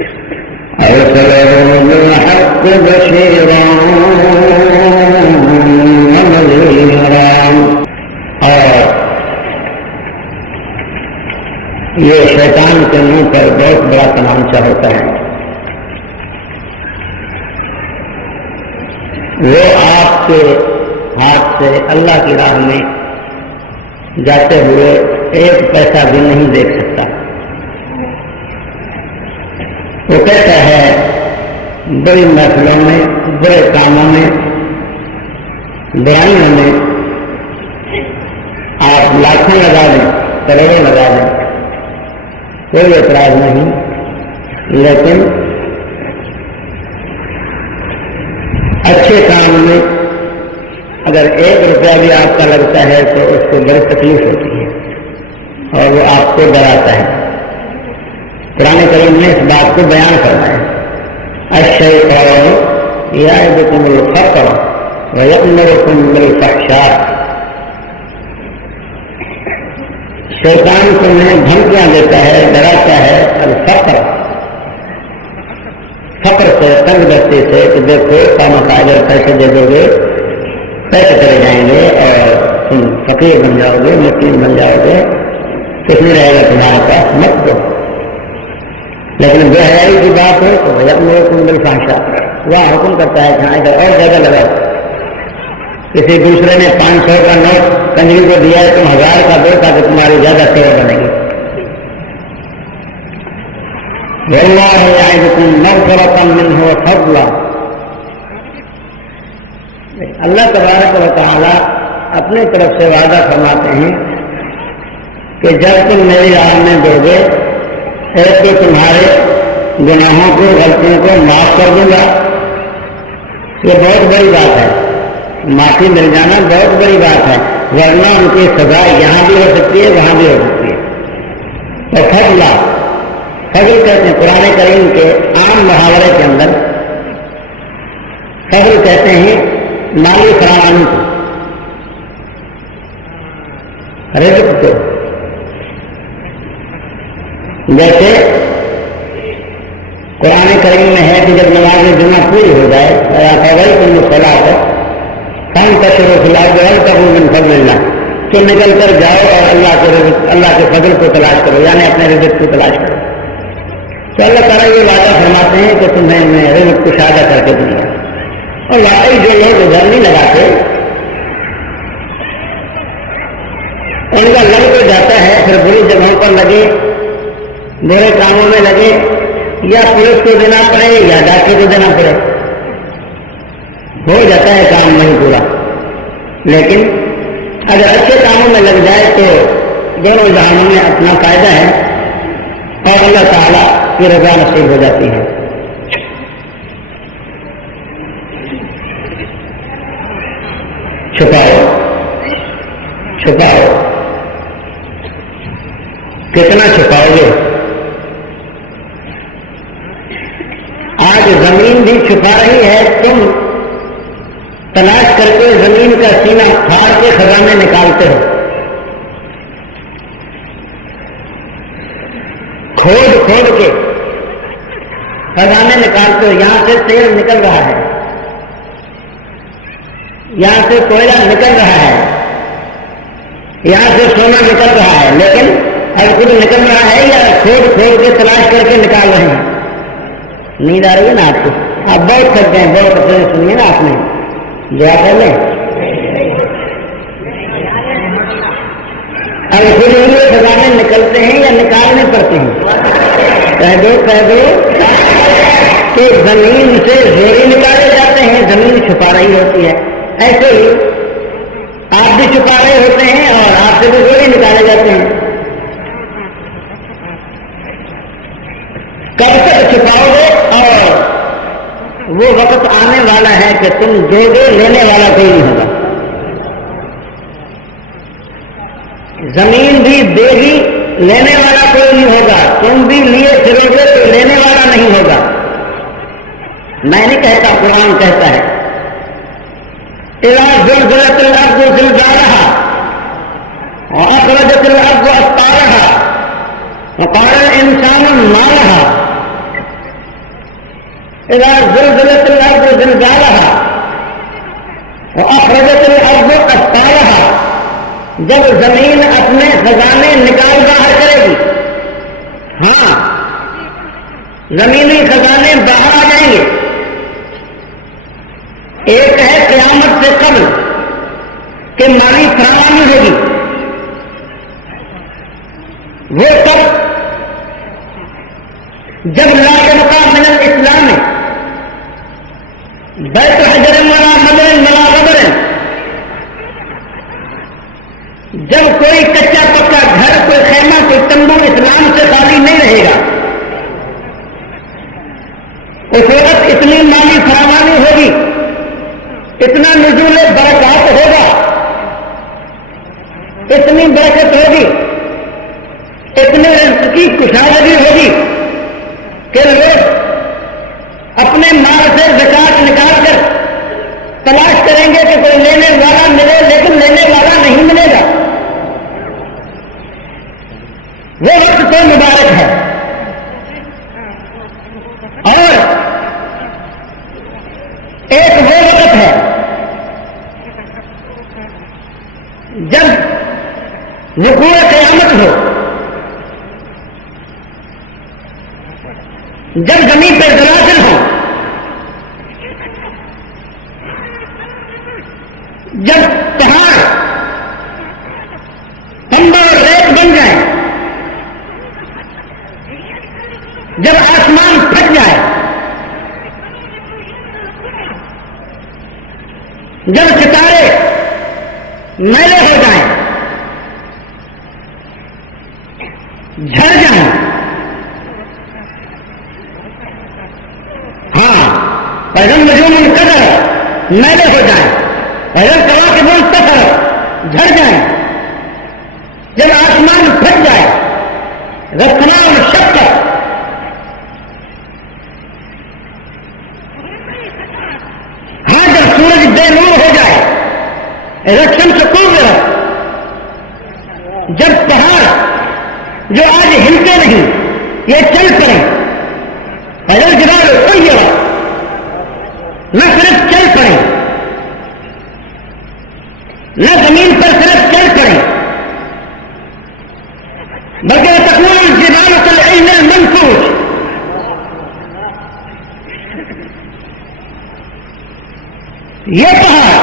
أرسله بالحق بشيرا ونذيرا. اور یہ شیطان کے منہ پر بہت بڑا تمانچہ ہوتا ہے. وہ آپ کے ہاتھ سے اللہ کی راہ میں جاتے ہوئے ایک پیسہ بھی نہیں دیکھ سکتا. وہ کہتا ہے بڑی محفلوں میں، بڑے کاموں میں، برائیوں میں آپ لاکھوں لگا دیں، کروڑوں لگا دیں، کوئی اعتراض نہیں. لیکن اچھے کام میں اگر 1 روپیہ بھی آپ کا لگتا ہے تو اس کو بڑی تکلیف ہوتی ہے اور وہ آپ کو ڈراتا ہے. قرآن کریم نے اس بات کو بیان کرنا ہے. الشیطان یعدکم الفقر ویأمرکم بالفحشاء. شیطان تمہیں دھمکیاں دیتا ہے، ڈراتا ہے. الفقر، فقر سے، تنگ دستی سے کہ دیکھو کام اگر پیسے دے دو گے پیسے چلے جائیں گے اور تم فقیر بن جاؤ گے، مسکین بن جاؤ گے، کس میں رہے گا تمہارے پاس، مت دو. لیکن بے حیائی کی بات ہے تو یأمرکم بالفحشاء، وہ حکم کرتا ہے کہ ادھر اور زیادہ لگا. کسی دوسرے نے 500 کا نوٹ کنجری کو دیا ہے، تم 1000 کا دو تاکہ تمہاری زیادہ سیوا بنے گی. واللہ یعدکم مغفرۃ منہ وفضلا. اللہ تبارک و تعالی اپنی طرف سے وعدہ فرماتے ہیں کہ جب تم میری راہ میں دو گے ایک تو تمہارے گناہوں کو، غلطیوں کو معاف کر دوں گا. یہ بہت بڑی بات ہے، معافی مل جانا بہت بڑی بات ہے، ورنہ ان کی سزا یہاں بھی ہو سکتی ہے، وہاں بھی ہو سکتی ہے. تو فضلا، فضل کہتے ہیں قرآن کریم کے عام محاورے کے اندر فضل کہتے ہیں مالی فراوانی کو، رزق کو. جیسے قرآن کریم میں ہے کہ جب نماز جمعہ پوری ہو جائے تو نکل کر جاؤ اور اللہ کے فضل کو تلاش کرو، یعنی اپنے رزق کو تلاش کرو. تو اللہ تعالیٰ یہ وعدہ فرماتے ہیں کہ تمہیں میں رزق کشادہ کر کے دوں گا. اور واقعی جو لوگ ادھر نہیں لگاتے ان کا لگ تو جاتا ہے، پھر بری جگہوں پر لگے، برے کاموں میں لگے، یا پولیس کو دینا پڑے یا ڈاکے کو دینا پڑے، ہو جاتا ہے کام نہیں پورا. لیکن اگر اچھے کاموں میں لگ جائے تو دونوں جہانوں میں اپنا فائدہ ہے اور اللہ تعالیٰ کی رضا نصیب ہو جاتی ہے. چھپاؤ چھپاؤ، کتنا چھپاؤ گے؟ آج زمین بھی چھپا رہی ہے، تم تلاش کر کے زمین کا سینہ پھاڑ کے خزانے نکالتے ہو، کھود کھود کے خزانے نکالتے ہو. یہاں سے تیل نکل رہا ہے، یہاں سے کوئلہ نکل رہا ہے، یہاں سے سونا نکل رہا ہے، لیکن اب خود نکل رہا ہے یا کھود کھود کے تلاش کر کے نکال رہے ہیں؟ نیند آ رہی ہے نا آپ کو؟ آپ بہت تھک گئے، بہت اچھے سے سنیے نا. آپ نے دعا کر لیں. اب خود یہ خزانے نکلتے ہیں یا نکالنے پڑتے ہیں؟ کہہ دو کہ زمین سے زیریں نکالے جاتے ہیں، زمین چھپا رہی ہوتی ہے. ایسے ہی آپ بھی چھپا رہے ہوتے ہیں اور آپ سے بھی زیریں نکالے جاتے ہیں. کب تک چھپاؤ گے؟ اور وہ وقت آنے والا ہے کہ تم دو گے، لینے والا کوئی نہیں ہوگا. زمین بھی دے گی، لینے والا کوئی نہیں ہوگا. تم بھی لیے پھرو گے تو لینے والا نہیں ہوگا. میں نہیں کہتا، قرآن کہتا ہے اذا زلزلت الارض زلزالها واخرجت الارض اثقالها وقال الانسان ما لها اذا زلزلت الارض زلزالها واخرجت الارض اثقالها، جب زمین اپنے خزانے نکال باہر کرے گی، ہاں زمینی خزانے باہر آ جائیں گے. ایک ہے قیامت سے قبل کہ مالی فراوانی ہوگی، وہ تب جب لا يبقى من الاسلام بیت حجر ولا مدر ولا غبر، جب کوئی کچا پکا گھر، کوئی خیمہ، کوئی تمبو اسلام سے خالی نہیں رہے گا. اس وقت اتنی مالی فراوانی ہوگی، اتنا نزول برکات ہوگا، اتنی برکت ہوگی، اتنے رزق کی کشادگی ہوگی کہ لوگ اپنے مال سے زکات نکال کر تلاش کریں گے کہ کوئی لینے والا ملے، لیکن لینے والا نہیں ملے گا. وہ وقت تو مبارک ہے. اور ایک وہ وقت ہے جب وقوع قیامت ہو، جب زمین پہ زلازل ہو، جب پہاڑ تمبا اور ریت بن جائیں، جب آسمان پھٹ جائے، جب ستارے میلے ہو جائیں، جھڑ جائیں، پیغم نجوم القدر میلے ہو جائیں، پیغم کواکب السفر جھڑ جائیں، جب آسمان پھٹ جائے، رسنا اور شفقت، ہاں جب سورج بے نور ہو جائے، رشم سے کوبرت، جب پہاڑ جو آج ہلتے نہیں یہ چل پڑے، پیغم جبال طیبہ نہ صرف چل پڑے، نہ زمین پر صرف چل پڑے، بلکہ تکون الجبال كالعهن المنفوش. یہ پہاڑ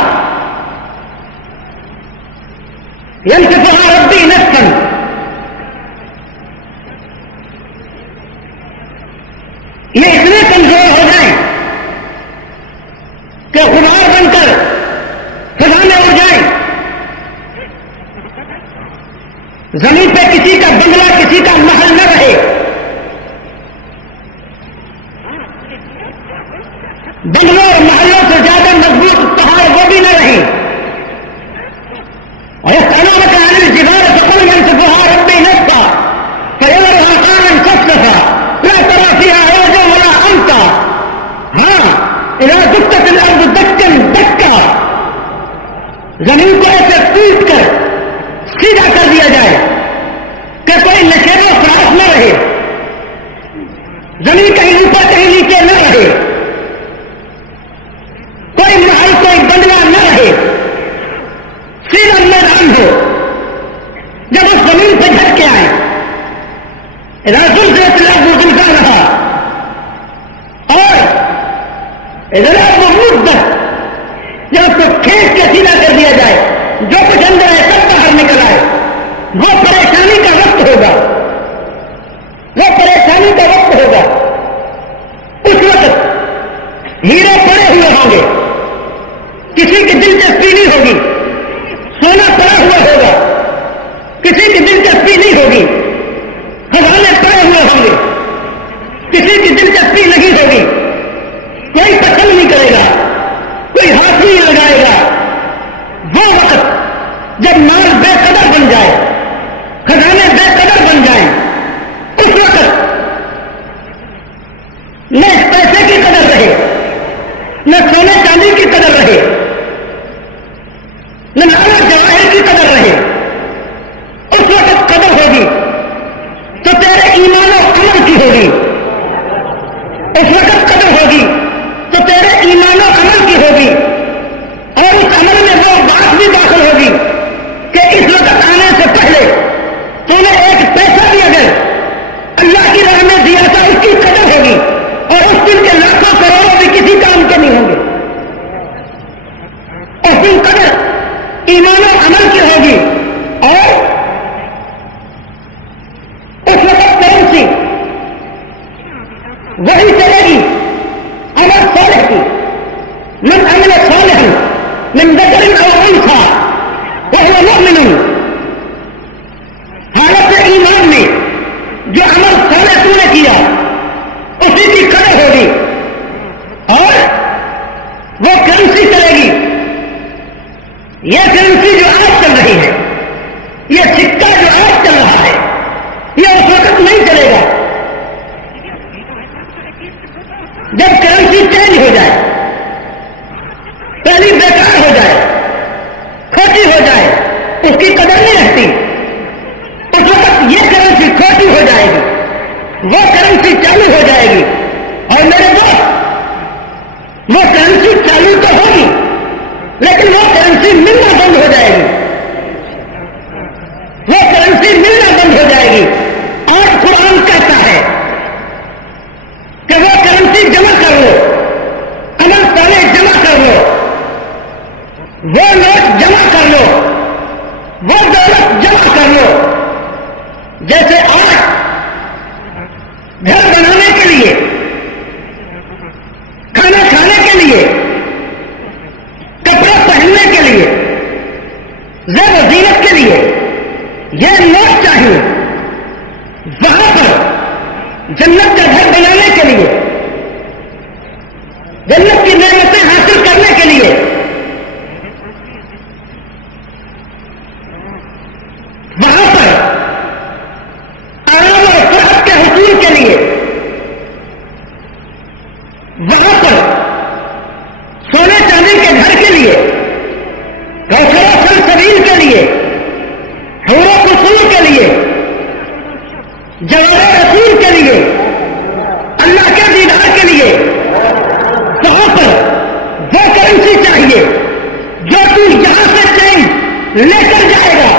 ينسفها ربي نسفا، یہ اتنے کمزور ہو جائیں کہ غبار بن کر خزانے اڑ جائیں، زمین پہ کسی کا بنگلہ، کسی کا محل نہ رہے، بنگلوں اور محلوں سے زیادہ مضبوط پہاڑ وہ بھی نہ رہے. ويسألونك عن الجبال فقل ينسفها ربي نسفا فيذرها قاعا صفصفا لا ترى فيها عوجا ولا أمتا. إذا دكت الأرض دكا دكا، زمین کو ایسے پیٹ کر سیدھا کر دیا جائے کہ کوئی نشیب و فراش نہ رہے، زمین کہیں اوپر کہیں نیچے نہ رہے، کوئی محل کوئی بنگلہ نہ رہے، سیدھا میدان ہو. جب اس زمین پہ جھٹ کے آئے، رسول سے الارض زلزالها اور ادھر وہ مدت جب اس کو کھینچ کے سیدھا کر دیا جائے، جو کچھ اندر ہے سب باہر نکل آئے، وہ پریشانی کا وقت ہوگا، وہ پریشانی کا وقت ہوگا. اس وقت ہیرے پڑے ہوئے ہوں گے، کسی کی دلچسپی نہیں ہوگی، سونا پڑا ہوا ہوگا، کسی کی دلچسپی نہیں ہوگی، خزانے پڑے ہوئے ہوں گے، کسی کی دلچسپی نہیں ہوگی، کوئی پسند نہیں کرے گا، کوئی ہاتھ نہیں لگائے گا. وہ وقت جب مال بے قدر بن جائے، خزانے بے قدر بن جائیں، اس وقت نہ اس پیسے کی قدر رہے، نہ سونے چاندی کی قدر رہے، نہ نالا جواہر کی قدر رہے. اس وقت قدر ہوگی تو تیرے ایمان و عمل کی ہوگی، اس وقت قدر ہوگی وہی چلے گی عمل صالح کی. من عمل صالحا من ذکر او انثى وهو مؤمن، حالت ایمان میں جو عمل صالح تو نے کیا اسی کی قدر ہوگی اور وہ کرنسی چلے گی. یہ کرنسی جو آج چل رہی ہے، یہ سکہ جو آج چل رہا ہے، یہ اس وقت نہیں چلے گا. جب کرنسی چینج ہو جائے، پہلی بیکار ہو جائے، کھوٹی ہو جائے، اس کی قدر نہیں رہتی. اس وقت یہ کرنسی کھوٹی ہو جائے گی، وہ کرنسی چالو ہو جائے گی. اور میرے دوست، وہ کرنسی چالو تو ہوگی لیکن وہ کرنسی ملنا بند ہو جائے گی. وہ کرنسی ملنا بند ہو جائے گی. اور قرآن کہتا ہے کہ وہ کرنسی جمع کر لو، عمل صالح جمع کر لو، وہ نوٹ جمع کر لو، وہ دولت جمع کر لو. جیسے آج گھر بنانے کے لیے، کھانا کھانے کے لیے، کپڑے پہننے کے لیے، زیب و زینت کے لیے یہ نوٹ چاہیے. وہاں پر جنت کا گھر بنانے کے لیے، جنت کی نعمتیں حاصل کرنے کے لیے وہاں پر آرام اور صحت کے حصول کے لیے، وہاں پر سونے چاندی کے گھر کے لیے، کوثر و سلسبیل کے لیے، حور و قصور کے لیے، جوار رسول کے لیے، اللہ کے دیدار کے لیے وہاں پر وہ کرنسی چاہیے جو تو یہاں سے چینج لے کر جائے گا،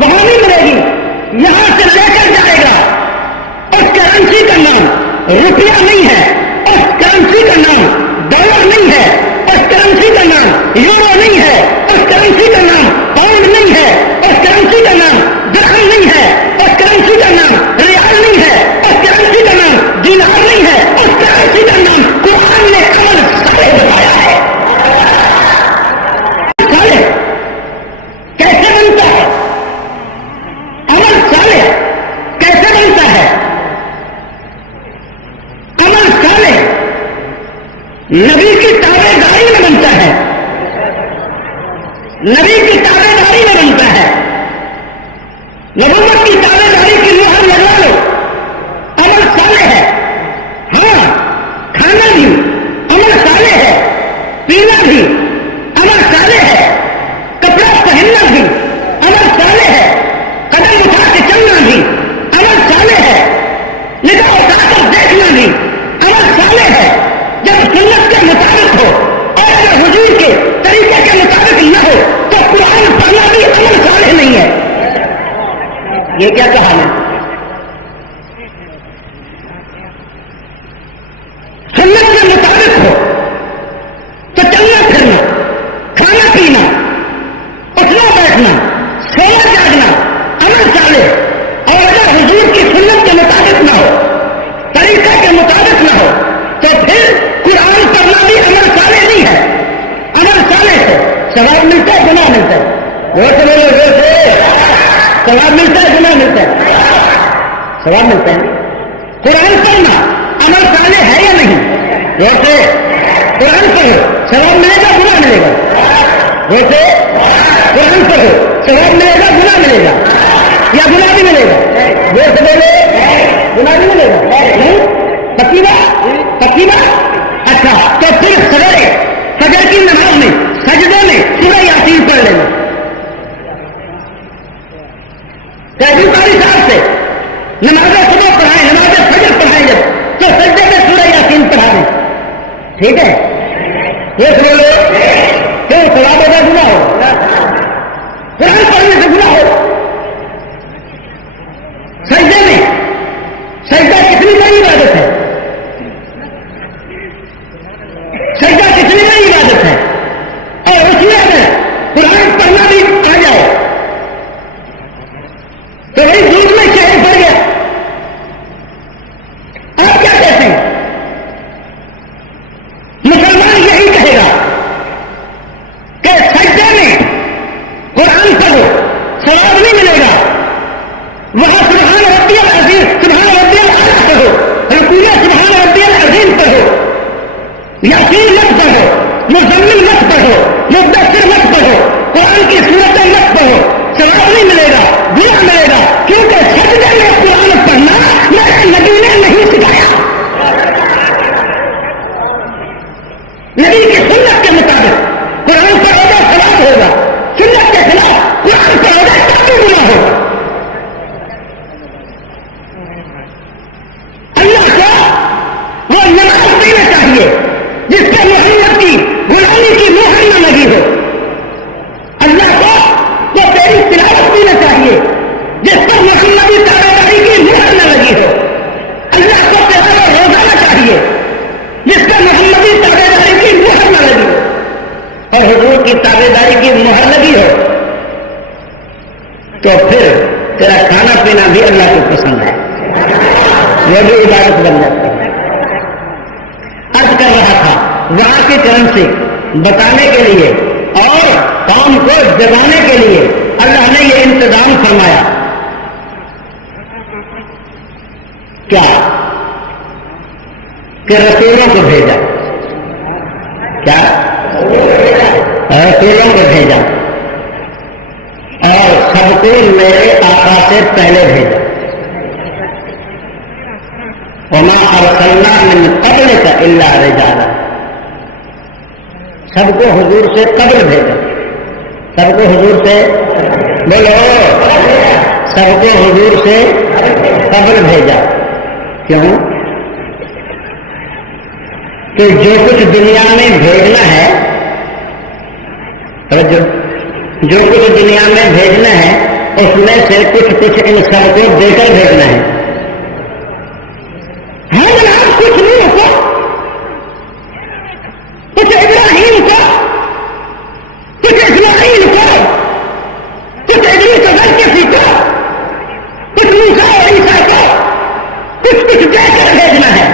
وہاں نہیں ملے گی، یہاں سے لے کر جائے گا. اس کرنسی کا نام روپیہ نہیں ہے، اس کرنسی کا نام ڈالر نہیں ہے، اس کرنسی کا نام یورو نہیں ہے، اس کرنسی کا نام پاؤنڈ نہیں ہے، اس کرنسی کا نام درہم نہیں ہے، اس کرنسی کا نام ریال نہیں ہے، اس کرنسی کا نام دینار نہیں ہے، اس کرنسی کا نام قرآن نے عمل صالح بتایا ہے. صالح کیسے بنتا ہے؟ عمل صالح کیسے بنتا ہے؟ عمل صالح نبی کی تابع داری میں بنتا ہے، نبی کی تابع داری میں بنتا ہے. نبوت کی تابع داری کی مہر لگا لو، عمل صالح ہے. ہاں، کھانا بھی عمل صالح ہے، پینا بھی عمل صالح ہے، کپڑا پہننا بھی عمل صالح ہے، قدم اٹھا کے چلنا بھی عمل صالح ہے، نگاہ اٹھا کر دیکھنا بھی عمل صالح ہے. جب سنت کے مطابق ہو اور اگر حضور کے طریقے کے مطابق نہ ہو تو قرآن پڑھنا بھی عمل صالح نہیں ہے. یہ کیا کہا ہے؟ سنت کے مطابق ہو تو چلنا پھرنا، کھانا پینا، اٹھنا بیٹھنا، سونا جاگنا عمل صالح. اور اگر حضور کی سنت کے مطابق نہ ہو، طریقہ کے مطابق نہ ہو تو پھر قرآن پڑھنا بھی عمل صالح نہیں ہے. عمل صالح سے ثواب ملتا ہے، گناہ ملتا ہے. ثواب ملتا ہے، گناہ ملتا ہے. ثواب ملتا ہے. قرآن پڑھنا عمل صالح ہے یا نہیں؟ ویسے قرآن پڑھو ثواب ملے گا، گناہ ملے گا. ویسے قرآن پڑھو ثواب ملے گا، گناہ ملے گا یا گناہ بھی ملے گا؟ ویسے بولے گناہ بھی ملے گا. نہیں پکی بات. اچھا تو پھر سویرے فجر کی نماز میں سجدے میں سورہ یاسین پڑھ لینا. تحریر قاری صاحب سے نماز صبح پڑھائیں، نماز فجر پڑھائیں جب تو سجدے میں سورہ یاسین پڑھا دیں. ٹھیک ہے؟ یہ بولو کیوں ثواب ہوگا گناہ ہو؟ قرآن پڑھنے سے گناہ ہو. سجدے میں سجدہ کتنی بڑی عبادت ہے، سجدہ کتنی بڑی عبادت ہے. اور اس میں اگر قرآن پڑھنا بھی آ جائے تو وہی دودھ میں شہد بڑھ گیا. آپ کیا کہتے ہیں؟ یاسین مت پڑھو، مزمل مت پڑھو، مدثر مت پڑھو، قرآن کی صورتیں مت پڑھو، ثواب نہیں ملے گا، گناہ ملے گا، کیونکہ سجدے میں قرآن پڑھنا میرے نبی نے نہیں سکھایا۔ نبی کی سنت کے مطابق قرآن پڑھو گا ثواب ہوگا، سنت کے خلاف قرآن پڑھو گا تب بھی گناہ ہوگا۔ اللہ کو وہ نماز دینا چاہیے جس پہ محمد کی غلامی کی مہر نہ لگی ہو۔ اللہ کو وہ تیری تلاوت دینا چاہیے جس پر محمدی تابعداری کی مہر نہ لگی ہو۔ اللہ کو تیرا روزانہ چاہیے جس پر محمدی تابعداری کی مہر نہ لگی ہو اور حضور کی تابعداری کی مہر لگی ہو، تو پھر تیرا کھانا پینا بھی اللہ کو پسند ہے، وہ بھی عبادت بن جاتی ہے۔ عرض کر رہا تھا وہاں کی کرنسی بتانے کے لیے اور قوم کو جگانے کے لیے اللہ نے یہ انتظام فرمایا۔ کیا کہ رسولوں کو بھیجا، کیا رسولوں کو بھیجا اور سب کو میرے آقا سے پہلے بھیجا۔ وما ارسلنا من قبلک الا رجالا، سب کو حضور سے قبل بھیجا، سب کو حضور سے بولو، سب کو حضور سے قبل بھیجا۔ کیوں؟ کہ جو کچھ دنیا میں بھیجنا ہے، جو کچھ دنیا میں بھیجنا ہے اس میں سے کچھ ان سب کو دے کر بھیجنا ہے۔ ہاں جناب، کچھ نہیں ہوتا، کچھ ابراہیم کا، کچھ اسماعیل کا، کچھ ادریس اگر کسی کا، کچھ موسیٰ اور عیسیٰ کا، کچھ دے کر بھیجنا ہے۔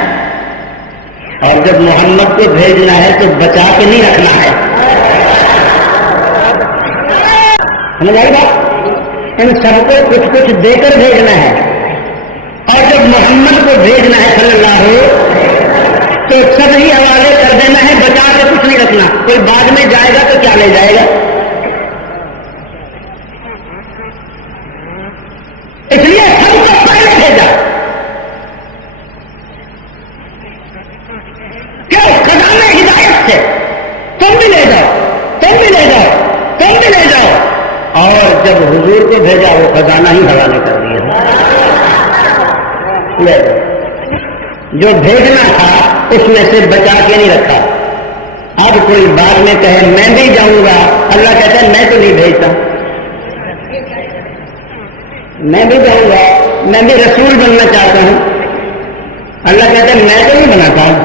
اور جب محمد کو بھیجنا ہے تو بچا کے نہیں رکھنا ہے۔ سمجھ آئی بات؟ ان سب کو کچھ دے کر بھیجنا ہے، اور جب محمد کو بھیجنا ہے صلی اللہ تو سب ہی حوالے کر دینا ہے، بچا کے کچھ نہیں رکھنا۔ کوئی بعد میں جائے گا تو کیا لے جائے گا؟ اس لیے سب کو پہلے بھیجا۔ کیوں؟ خزانہ ہدایت سے تم بھی لے جاؤ، تم بھی لے جاؤ، تم بھی لے جاؤ۔ اور جب حضور کو بھیجا وہ خزانہ ہی حوالے کر دیا۔ جو بھیجنا تھا اس میں سے بچا کے نہیں رکھا۔ اب کوئی بعد میں کہے میں بھی جاؤں گا، اللہ کہتا ہے میں تو نہیں بھیجتا، میں بھی جاؤں گا، میں بھی رسول بننا چاہتا ہوں۔ اللہ کہتا ہے میں تو نہیں بناتا ہوں،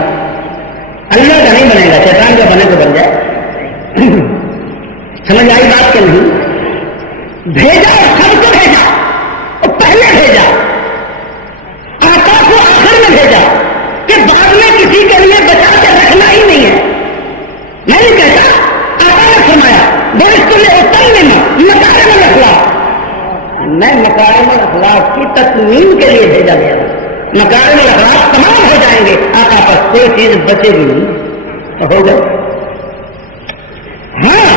اللہ کا نہیں بنے گا، شیطان کا بنے تو بن جائے۔ سمجھ آئی بات کہ نہیں؟ بھیجا اور سب کو بھیجا، اور پہلے بھیجا، آقا کو آخر میں بھیجا کہ بعد میں کسی کے لیے بچا کے رکھنا ہی نہیں ہے۔ میں نہیں کہتا، آقا نے فرمایا دوست نے اتم مکارم الاخلاق، میں مکارم الاخلاق کی تکمیل کے لیے بھیجا گیا۔ مکارم الاخلاق تمام ہو جائیں گے آقا پر، کوئی چیز بچے گی نہیں، تو ہو گئے۔ ہاں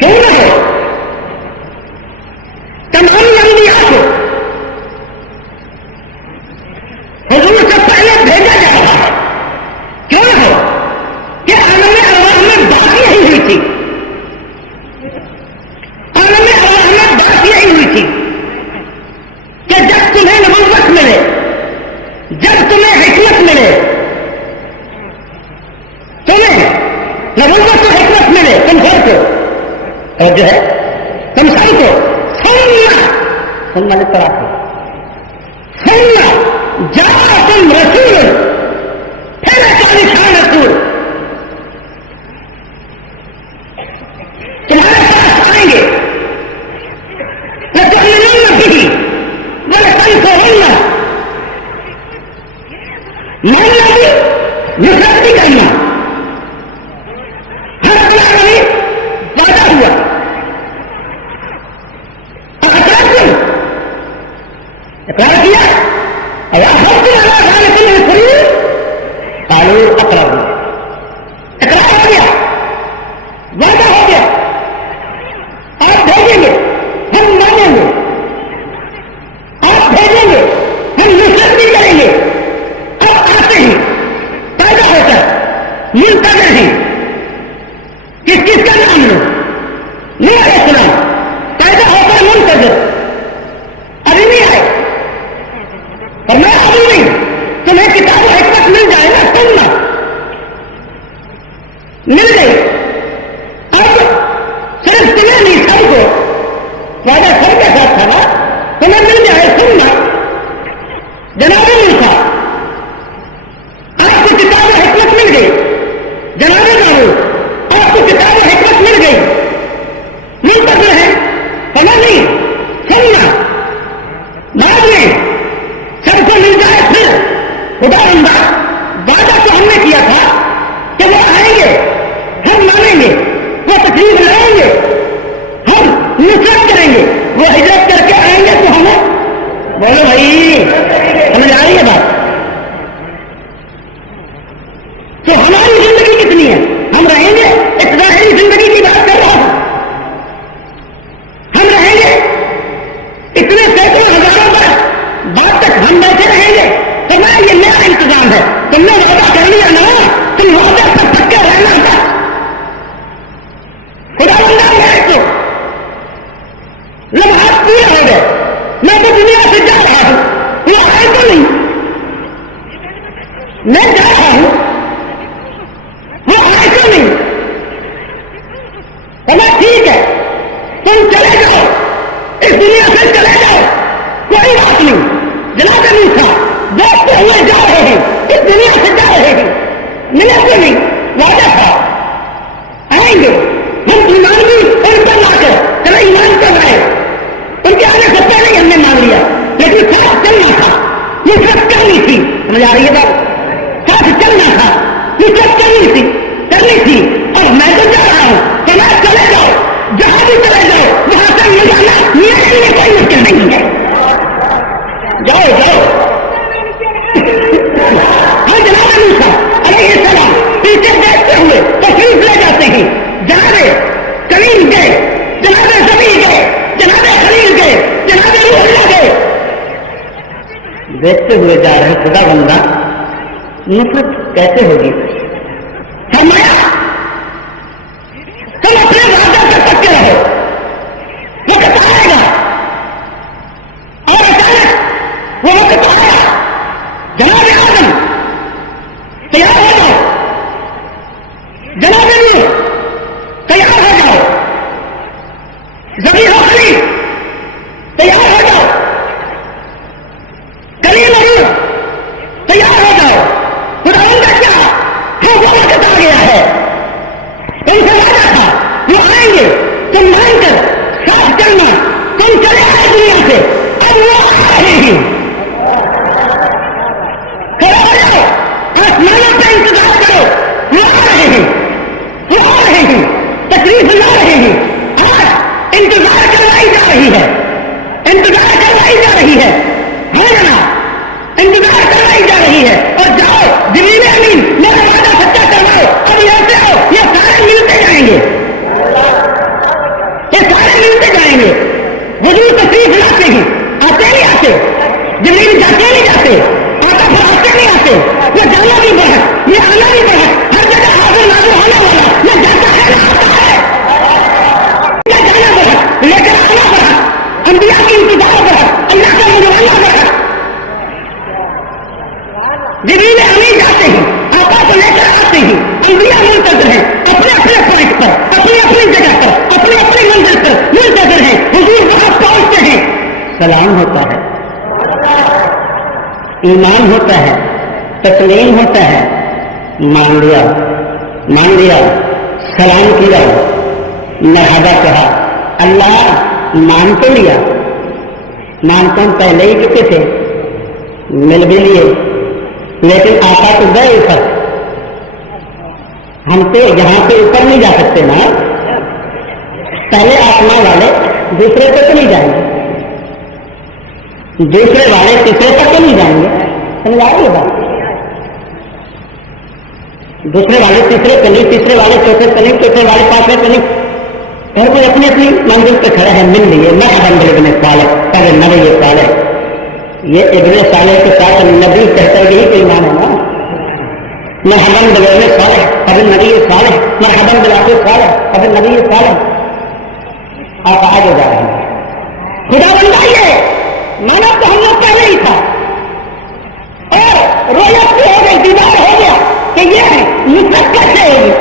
کیوں نہ ہو، تمام انبیاء کو حضور سے پہلے بھیجا جا رہا ہے۔ کیوں نہ ہو کہ عالم ارواح میں بات یہی ہوئی تھی، عالم ارواح میں بات یہی ہوئی تھی کہ جب تمہیں نبوت ملے، جب تمہیں حکمت ملے، تمہیں نبوت و حکمت ملے، تم سب کو، اور جو ہے تم سب کو سننا نے پڑھا تھا، سننا جاءکم رسول، پھر نشان رسول تمہارے پاس آئیں گے، لتؤمنن به ولتنصرنہ، ماننا بھی، نصرت بھی کرنا۔ ہر اپنا کبھی وعدہ ہوا، اقرار کیا، اور آپ ہم تمہارا خالق نہیں، مل گئی. اب صرف تمہیں نہیں سب کو وعدہ سب کے ساتھ تھا نا, تمہیں مل جائے. سننا جناب موسیٰ, آپ کو کتاب و حکمت مل گئی. جناب داؤد, آپ کو کتاب و حکمت مل گئی. منتظر ہے سمجھ نہیں سننا. بعد میں سب کو مل جائے پھر خدا بندہ وعدہ تو ہم نے کیا تھا کہ وہ آئیں گے, ہم مانیں گے, وہ تکلیف لڑیں گے, ہم نصرت کریں گے, وہ ہجرت کر کے آئیں گے تو ہمیں بولو بھائی سمجھ آ رہی ہے بات. تو ہماری زندگی کتنی ہے, ہم رہیں گے ایک ظاہری زندگی کی بات کر رہا ہوں, ہم رہیں گے اتنے سینکڑوں ہزاروں برس بعد تک ہم بیٹھے رہیں گے. تو میں یہ میرا انتظام ہے, تم نے وعدہ کر لیا نا, تم وعدے پر پکے رہنا تھا. خدا بندہ ہے تو لمحات پورے ہو گئے, میں تو دنیا سے جا رہا ہوں, وہ آئے تو نہیں, میں جا رہا ہوں, وہ آئے تو نہیں. ٹھیک ہے تم چلے جاؤ, اس دنیا سے چلے جاؤ, کوئی بات نہیں. جناب موسیٰ دیکھتے ہوئے جا رہے ہیں, اس دنیا سے جا رہے ہیں, ملے تو نہیں, وعدہ تھا آئیں گے. ہم ایمان بھی ان پر لا کر چلے ایمان کر رہے, ان کے آنے سے پہلے ہی ہم نے مان لیا, لیکن ساتھ چلنا تھا, یہ سب کرنی تھی. سمجھ آ رہی ہے بات, ساتھ چلنا تھا, یہ سب کرنی تھی. اور میں تو جا رہا ہوں, تو میں چلے جاؤ, جہاں بھی چلے جاؤ, وہاں سے مل جانا میرے لیے کوئی مشکل نہیں ہے. جاؤ جاؤ. ہاں جناب موسیٰ علیہ السلام پیچھے دیکھتے ہوئے تشریف لے جاتے ہیں. جناب کلیم گئے, جناب زمین گئے, جناب خلیل گئے, جناب روح اللہ گئے. دیکھتے ہوئے جا رہے خدا بندہ نصرت کیسے ہوگی. فرمایا تم اپنے وعدے پر پکے رہو, وقت آئے گا. اور اچانک وہ وقت آیا, جناب آدم تیار ہو جاؤ, جناب نوح تیار ہو جاؤ, زمین و خلیل تیار ہو جاؤ, کلیم روح تیار ہو جاؤ. خدا بندہ کیا ہے, وہ وقت آ گیا ہے. ان سے وعدہ تھا وہ آئیں گے, تم مان کر ساتھ چلنا. تم چلے آئے دنیا سے, اب وہ آ رہے ہیں. کھڑے ہو جاؤ, آسمانوں پہ انتظار کرو, وہ آ رہے ہیں, وہ آ رہے ہیں, تکلیف لا رہے ہیں. آج انتظار کروائی جا رہی ہے, انتظار کروائی جا رہی ہے. ہو جناب انتظار کروائی جا رہی ہے. اور جاؤ جبریل امین میرا وعدہ سچا کرواؤ. اب یہاں سے آؤ, یہ سارے ملتے جائیں گے, یہ سارے ملتے جائیں گے. حضور تشریف لاتے ہیں, آتے نہیں آتے, جبریل جاتے نہیں جاتے, آتا پھر آتے نہیں آتے. یہ جانا بھی بڑھا, یہ آنا بھی بڑھا, ہر جگہ حاضر نازل ہونے والا, یہ جاتا ہے نہ آتا ہے. یہ جانا بڑھا, لے کر آنا بڑھا, انبیاء کی انتظار بڑھا, اللہ کا منوانا بڑھا. جبریل امین جاتے ہیں, آقا کو لے کر آتے ہیں, انبیاء منتظر ہیں, اپنے اپنے پوائنٹ پر, اپنی اپنی جگہ پر, اپنی اپنی منزل پر منتظر ہیں. حضور وہاں پہنچتے ہیں, سلام ہوتا ہے, ایمان ہوتا ہے, تسلیم ہوتا ہے. مان لیا, سلام کیا, مرحبا کہا. اللہ مان تو لیا, مان تو ہم پہلے ہی چکے تھے, مل بھی لیے, لیکن آقا تو گئے اوپر, ہم تو یہاں سے اوپر نہیں جا سکتے نا. پہلے آسمان والے دوسرے پہ تو نہیں جائیں گے, دوسرے والے تیسرے پر تو نہیں جائیں گے. سمجھ آ رہی ہے بات, دوسرے والے تیسرے پہ نہیں, تیسرے والے چوتھے پہ نہیں, چوتھے والے پانچویں پہ نہیں. ہر کوئی اپنی اپنی منزل پہ کھڑا ہے, مل لیے. میں ابن صالح, پہلے نبی صالح, یہ ابن صالح کے ساتھ نبی کہتا ہے, یہی کوئی مان ہے نا. مرحباً بابن صالح, ابن نبی صالح, مرحباً بلاخ صالح, ابن نبی صالح. آپ آگے جا رہے ہیں. خدا بندہ یہ مانا تو ہم لوگ پہلے ہی تھا, اور رویت بھی ہو گئی, دیدار ہو گیا کہ یہ نصرت کیسے ہوگی.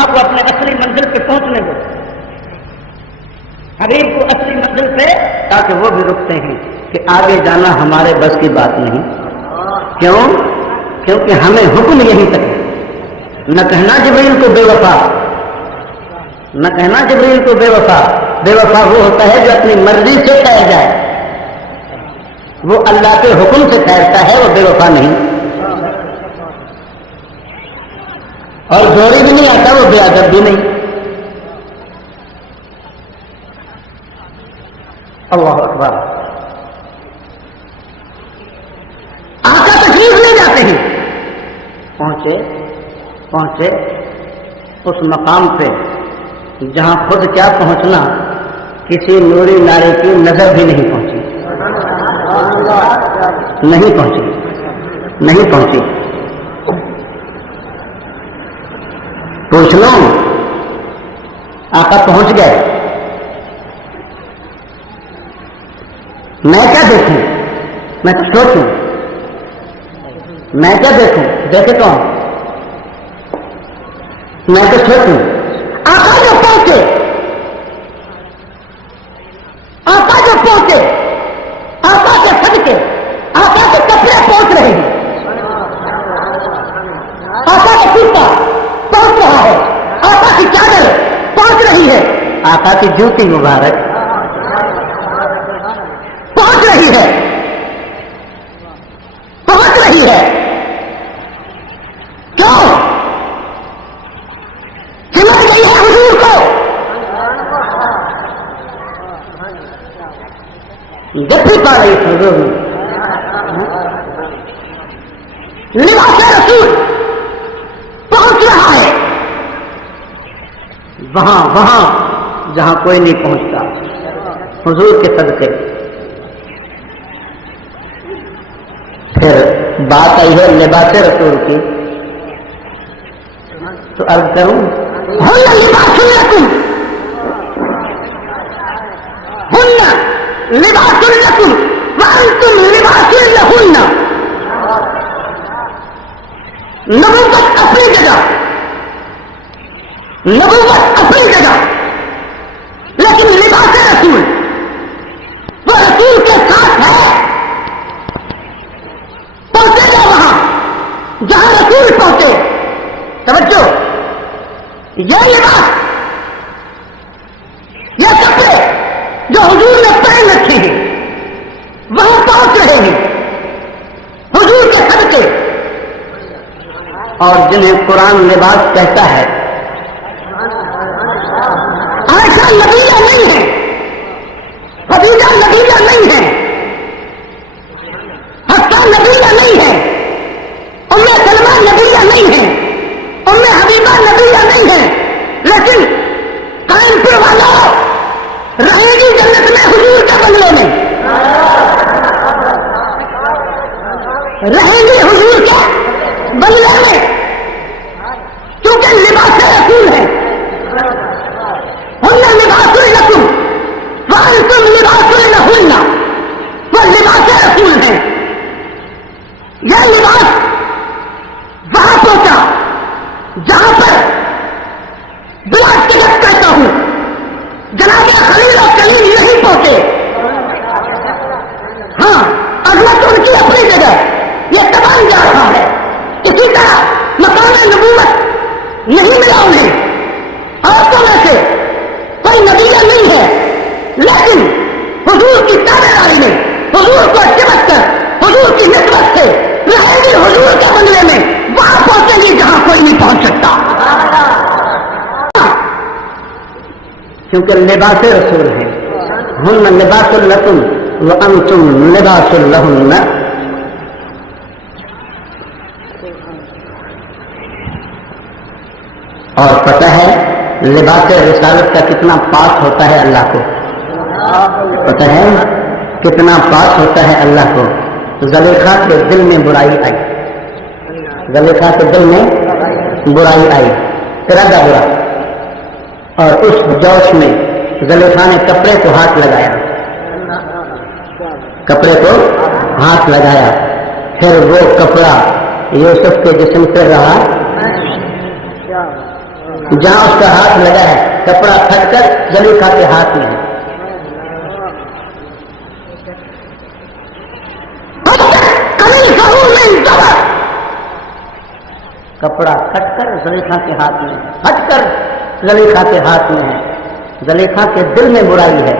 مصطفیٰ کو اپنے اصلی منزل پہ پہنچنے دو، حبیب کو اصلی منزل پہ، تاکہ وہ بھی رکتے ہیں کہ آگے جانا ہمارے بس کی بات نہیں. کیوں؟ کیونکہ ہمیں حکم یہیں تک ہے. نہ کہنا جبریل کو بے وفا، نہ کہنا جبریل کو بے وفا. بے وفا وہ ہوتا ہے جو اپنی مرضی سے ٹھہر جائے، وہ اللہ کے حکم سے ٹھہرتا ہے، وہ بے وفا نہیں. اور جوڑی بھی نہیں آتا، وہ بے ادب بھی نہیں. اللہ اکبر. آقا تشریف لے جاتے ہیں. پہنچے اس مقام پہ جہاں خود کیا پہنچنا، کسی نوری نارے کی نظر بھی نہیں پہنچی. پوچھ لو، آقا پہنچ گئے. میں کیا دیکھوں؟ میں تو سوچوں، میں کیا دیکھوں؟ دیکھے کون؟ میں تو سوچوں. آقا جو پہنچے، آقا کے صدقے آقا کے کپڑے پہنچ رہے ہیں، آقا کا کرتا پہنچ رہا ہے، آقا کی چادر پہنچ رہی ہے، آقا کی جوتی مبارک پہنچ رہی ہے. کیوں؟ سمجھ گئی ہے حضور کو. جب پا رہی حضور لباس رسول پہنچ رہا ہے وہاں جہاں کوئی نہیں پہنچتا، حضور کے صدقے. پھر بات آئی ہے لباس رسول کی، تو عرض کروں لباس لکم، لباس لکم وانتم لباس لہن. نبوت اپنی جگہ، لیکن لباس رسول وہ رسول کے ساتھ ہے. پہنچے گا وہاں جہاں رسول پہنچے. توجہ، یہ لباس، یہ کپڑے جو حضور نے پہن رکھے ہیں وہاں پہنچ رہے ہیں حضور کے صدقے. اور جنہیں قرآن لباس کہتا ہے، عائشہ نبیہ نہیں ہے، خدیجہ نبیہ نہیں ہے، حفصہ نبیہ نہیں ہے، ام سلمہ نبیہ نہیں ہے، ام حبیبہ نبیہ نہیں ہے، لیکن قائم پور والا رہے گی جنت میں حضور کے بنگلے میں، رہیں گی حضور کے بنگلے میں، کیونکہ لباس رسول ہے. ہن لباس لکم وانتم لباس لہن، وہ لباس رسول ہے. یہ لباس وہاں پہنچا جہاں پر بلا ٹکٹ کہتا ہوں جناب خلیل اور کلیم نہیں پہنچے. ہاں، عظمت ان کی اپنی جگہ، یہ تباہ جا رہا ہے. اسی طرح مقام نبوت نہیں ملا انہیں. عورتوں میں سے کوئی نبیہ نہیں ہے، لیکن حضور کی تابع داری میں، حضور کو چمک کر، حضور کی نسبت سے رہے گی حضور کے بنگلے میں. وہاں پہنچے گی جہاں کوئی نہیں پہنچ سکتا، کیونکہ لباس رسول ہے. ہن لباس لکم وانتم لباس لہن. اور پتہ ہے لباس رسالت کا کتنا پاس ہوتا ہے اللہ کو، پتہ ہے کتنا پاس ہوتا ہے اللہ کو. زلیخا کے دل میں برائی آئی، زلیخا کے دل میں برائی آئی، ارادہ برا، اور اس جوش میں زلیخا نے کپڑے کو ہاتھ لگایا، پھر وہ کپڑا یوسف کے جسم پر رہا جہاں اس کا ہاتھ لگا ہے کپڑا پھٹ کر زلیخا کے ہاتھ میں ہے. کپڑا پھٹ کر زلیخا کے ہاتھ میں ہے، پھٹ کر زلیخا کے ہاتھ میں ہے. زلیخا کے دل میں برائی ہے،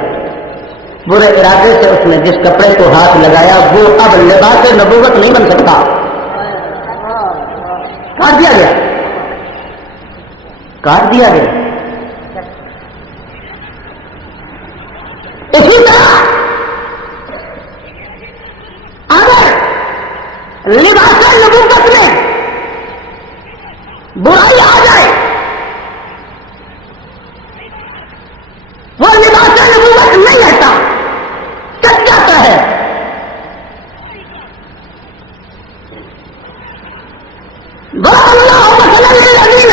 برے ارادے سے اس نے جس کپڑے کو ہاتھ لگایا وہ اب لباس نبوت نہیں بن سکتا، کاٹ دیا گیا، کاٹ دیا گیا. اسی طرح اگر لباس نبوت میں برائی آ جائے، وہ لباس نبوت نہیں رہتا، کٹ جاتا ہے. ضرب اللہ مثلا للذین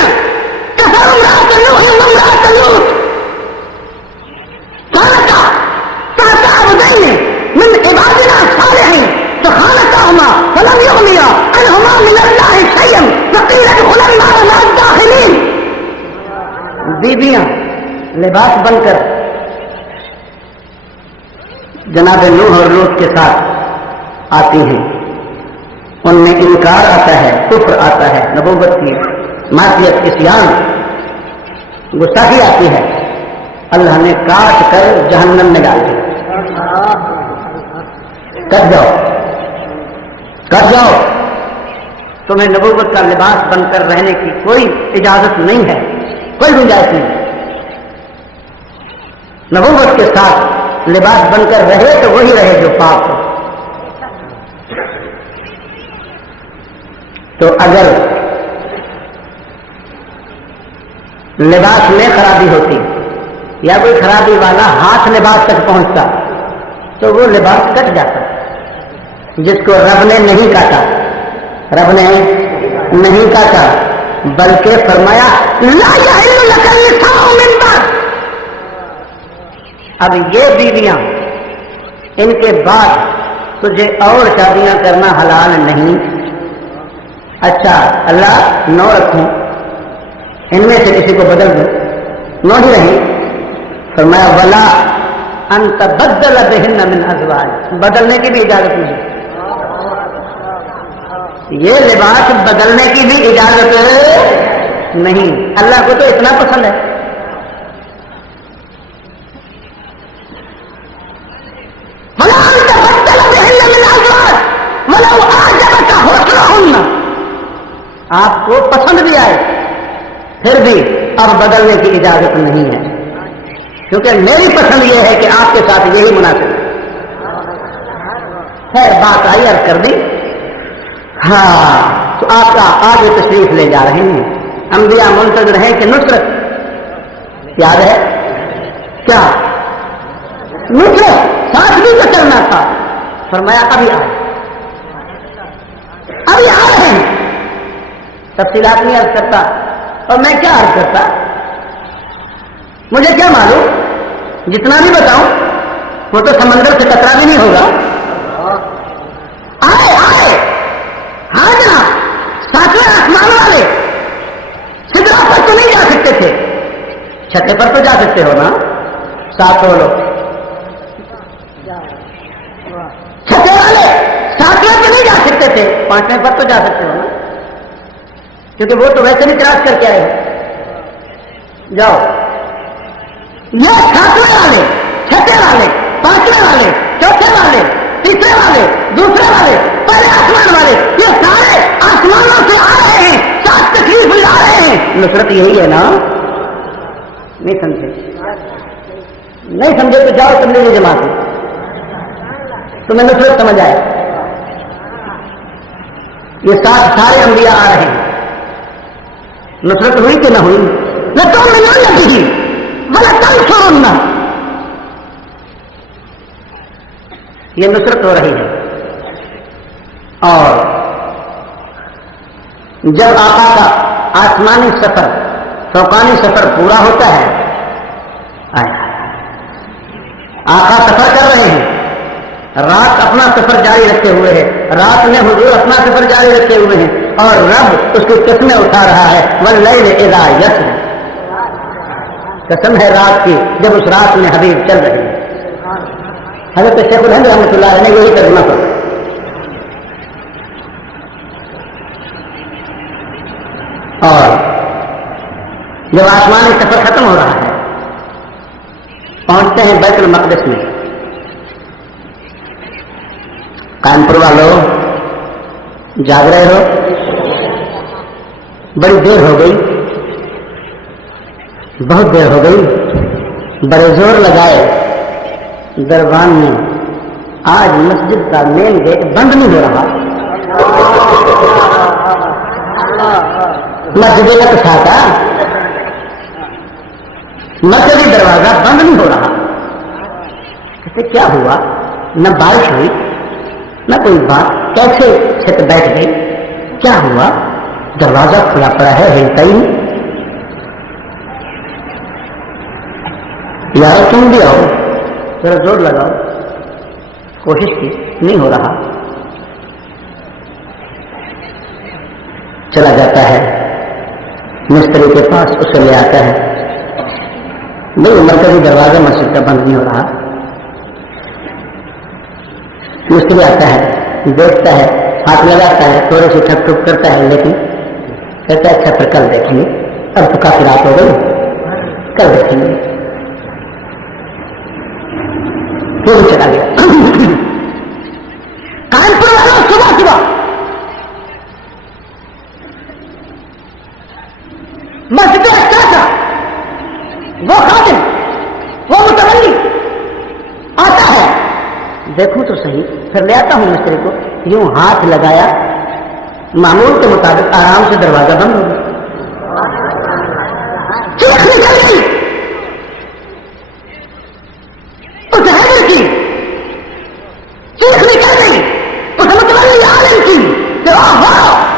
کفروا امرأة نوح وامرأة لوط كانتا تحت عبدين من عبادنا صالحين فخانتاهما فلم يغنيا عنهما من الله شيئا وقيل ادخلا النار مع الداخلين. بیویاں لباس بن کر جناب نوح اور لوط کے ساتھ آتی ہیں، ان میں انکار آتا ہے، کفر آتا ہے، نبوت کی معصیت، عصیان، گستاخی آتی ہے. اللہ نے کاٹ کر جہنم میں ڈال دیا. کٹ جاؤ، کٹ جاؤ، تمہیں نبوت کا لباس بن کر رہنے کی کوئی اجازت نہیں ہے، کوئی گنجائش نہیں. نبوت کے ساتھ لباس بن کر رہے تو وہی رہے جو پاک ہو. تو اگر لباس میں خرابی ہوتی یا کوئی خرابی والا ہاتھ لباس تک پہنچتا تو وہ لباس کٹ جاتا. جس کو رب نے نہیں کاٹا، رب نے نہیں کاٹا، بلکہ فرمایا لا یحل لک النساء من بعد. اب یہ بیویاں ان کے بعد تجھے اور شادیاں کرنا حلال نہیں. اچھا اللہ 9 رکھوں، ان میں سے کسی کو بدل دوں، 9 ہی رہیں. فرمایا ولا ان تبدل بہن من ازواج، بدلنے کی بھی اجازت نہیں. یہ لباس بدلنے کی بھی اجازت نہیں. اللہ کو تو اتنا پسند ہے. ولا ان تبدل بہن من ازواج ولو اعجبك حسنهن، آپ کو پسند بھی آئے پھر بھی اب بدلنے کی اجازت نہیں ہے، کیونکہ میری پسند یہ ہے کہ آپ کے ساتھ یہی مناسب ہے. بات آئی عرض کر دی. ہاں تو آپ کا آگے تشریف لے جا رہے ہیں. انبیاء منتظر ہیں کہ نصرت یاد ہے کیا؟ نصرت ساتھ بھی تو کرنا تھا. فرمایا ابھی آئے، ابھی آ رہے ہیں. تفصیلات نہیں عرض کرتا، اور میں کیا عرض کرتا، مجھے کیا معلوم، جتنا بھی بتاؤں وہ تو سمندر سے کترا بھی نہیں ہوگا. آئے آئے، ہاں جناب، 7ویں آسمان والے. سدرا پر تو نہیں جا سکتے تھے، چھٹے پر تو جا سکتے ہو نا. 7 لوگ چھٹے والے 7ویں پر نہیں جا سکتے تھے، 5ویں پر تو جا سکتے ہو نا، کیونکہ وہ تو ویسے بھی کراس کر کے آئے ہیں. جاؤ. یہ 7ویں والے، چھٹے والے، 5ویں والے، چوتھے والے، تیسرے والے، دوسرے والے، پہلے آسمان والے، یہ سارے آسمانوں سے آ رہے ہیں، ساتھ تکلیف لا رہے ہیں. نصرت یہی ہے نا. نہیں سمجھے؟ نہیں سمجھے تو جاؤ تبلیغی جماعت میں، تمہیں نصرت سمجھ آئے. یہ سارے انبیاء آ رہے ہیں. نصرت ہوئی کہ نہ ہوئی؟ لَتُؤْمِنُنَّ بِهِ وَلَتَنْصُرُنَّهُ. یہ نصرت ہو رہی ہے. اور جب آقا کا آسمانی سفر، فوقانی سفر پورا ہوتا ہے، آقا سفر کر رہے ہیں، رات اپنا سفر جاری رکھے ہوئے ہے، رات میں حضور اپنا سفر جاری رکھے ہوئے ہیں، اور رب اس کی قسمیں اٹھا رہا ہے. وَاللَّيْلِ إِذَا يَسْرِ. قسم ہے رات کی جب اس رات میں حبیب چل رہی ہے. حضرت شیخ الہند رحمۃ اللہ علیہ نے یہی ترجمہ کرا. اور جب آسمانی سفر ختم ہو رہا ہے پہنچتے ہیں بیت المقدس میں. کانپور والوں جاگ رہے ہو؟ بڑی دیر ہو گئی, بہت دیر ہو گئی. بڑے زور لگائے دربان میں, آج مسجد کا مین گیٹ بند نہیں ہو رہا. مسجد کا تھا مسجدی دروازہ بند نہیں ہو رہا. کہتے کیا ہوا؟ نہ بارش ہوئی نہ کوئی بات, کیسے چھت بیٹھ گئی؟ کیا ہوا؟ دروازہ کھلا پڑا ہے, ہلتا ہی نہیں. یار تم بھی آؤ, ذرا زور لگاؤ. کوشش کی, نہیں ہو رہا. چلا جاتا ہے مستری کے پاس, اسے لے آتا ہے. نہیں, مرکزی دروازہ مسجد کا بند نہیں ہو رہا. مستری آتا ہے, دیکھتا ہے, ہاتھ لگاتا ہے, تھوڑے سے ٹھک ٹھک کرتا ہے, لیکن کہتا ہے اچھا پھر کل دیکھیں گے. اب تو کافی رات ہو گئی, کل دیکھیں گے. وہ بھی چلا گیا. کانپور والوں صبح صبح مسجد اچھا تھا, وہ خادم, وہ متولی آتا ہے, دیکھوں تو صحیح. پھر لے آتا ہوں مستری کو, یوں ہاتھ لگایا, معمول کے مطابق آرام سے دروازہ بند ہو گیا. چیخ نکل گئی اس حیدر کی, چیخ نکل گئی اس متولی عالم کی کہ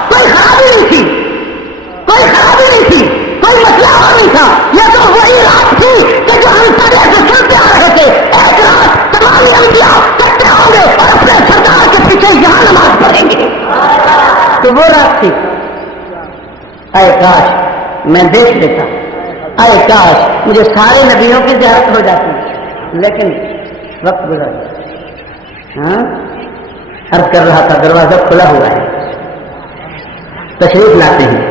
کوئی خرابی نہیں تھی, کوئی خرابی نہیں تھی, کوئی مسئلہ اور نہیں تھا. یہ تو وہی رات تھی کہ جو ہم پہلے سے سنتے آ رہے تھے. ایک رات تمام انبیاء کٹھے ہوں گے اور اپنے سردار کے پیچھے یہاں نماز پڑھیں گے. تو وہ رات تھی. اے کاش میں دیکھ لیتا, اے کاش مجھے سارے نبیوں کی زیارت ہو جاتی, لیکن وقت گزر گیا. عرض کر رہا تھا دروازہ کھلا ہوا ہے, تشریف لاتے ہیں.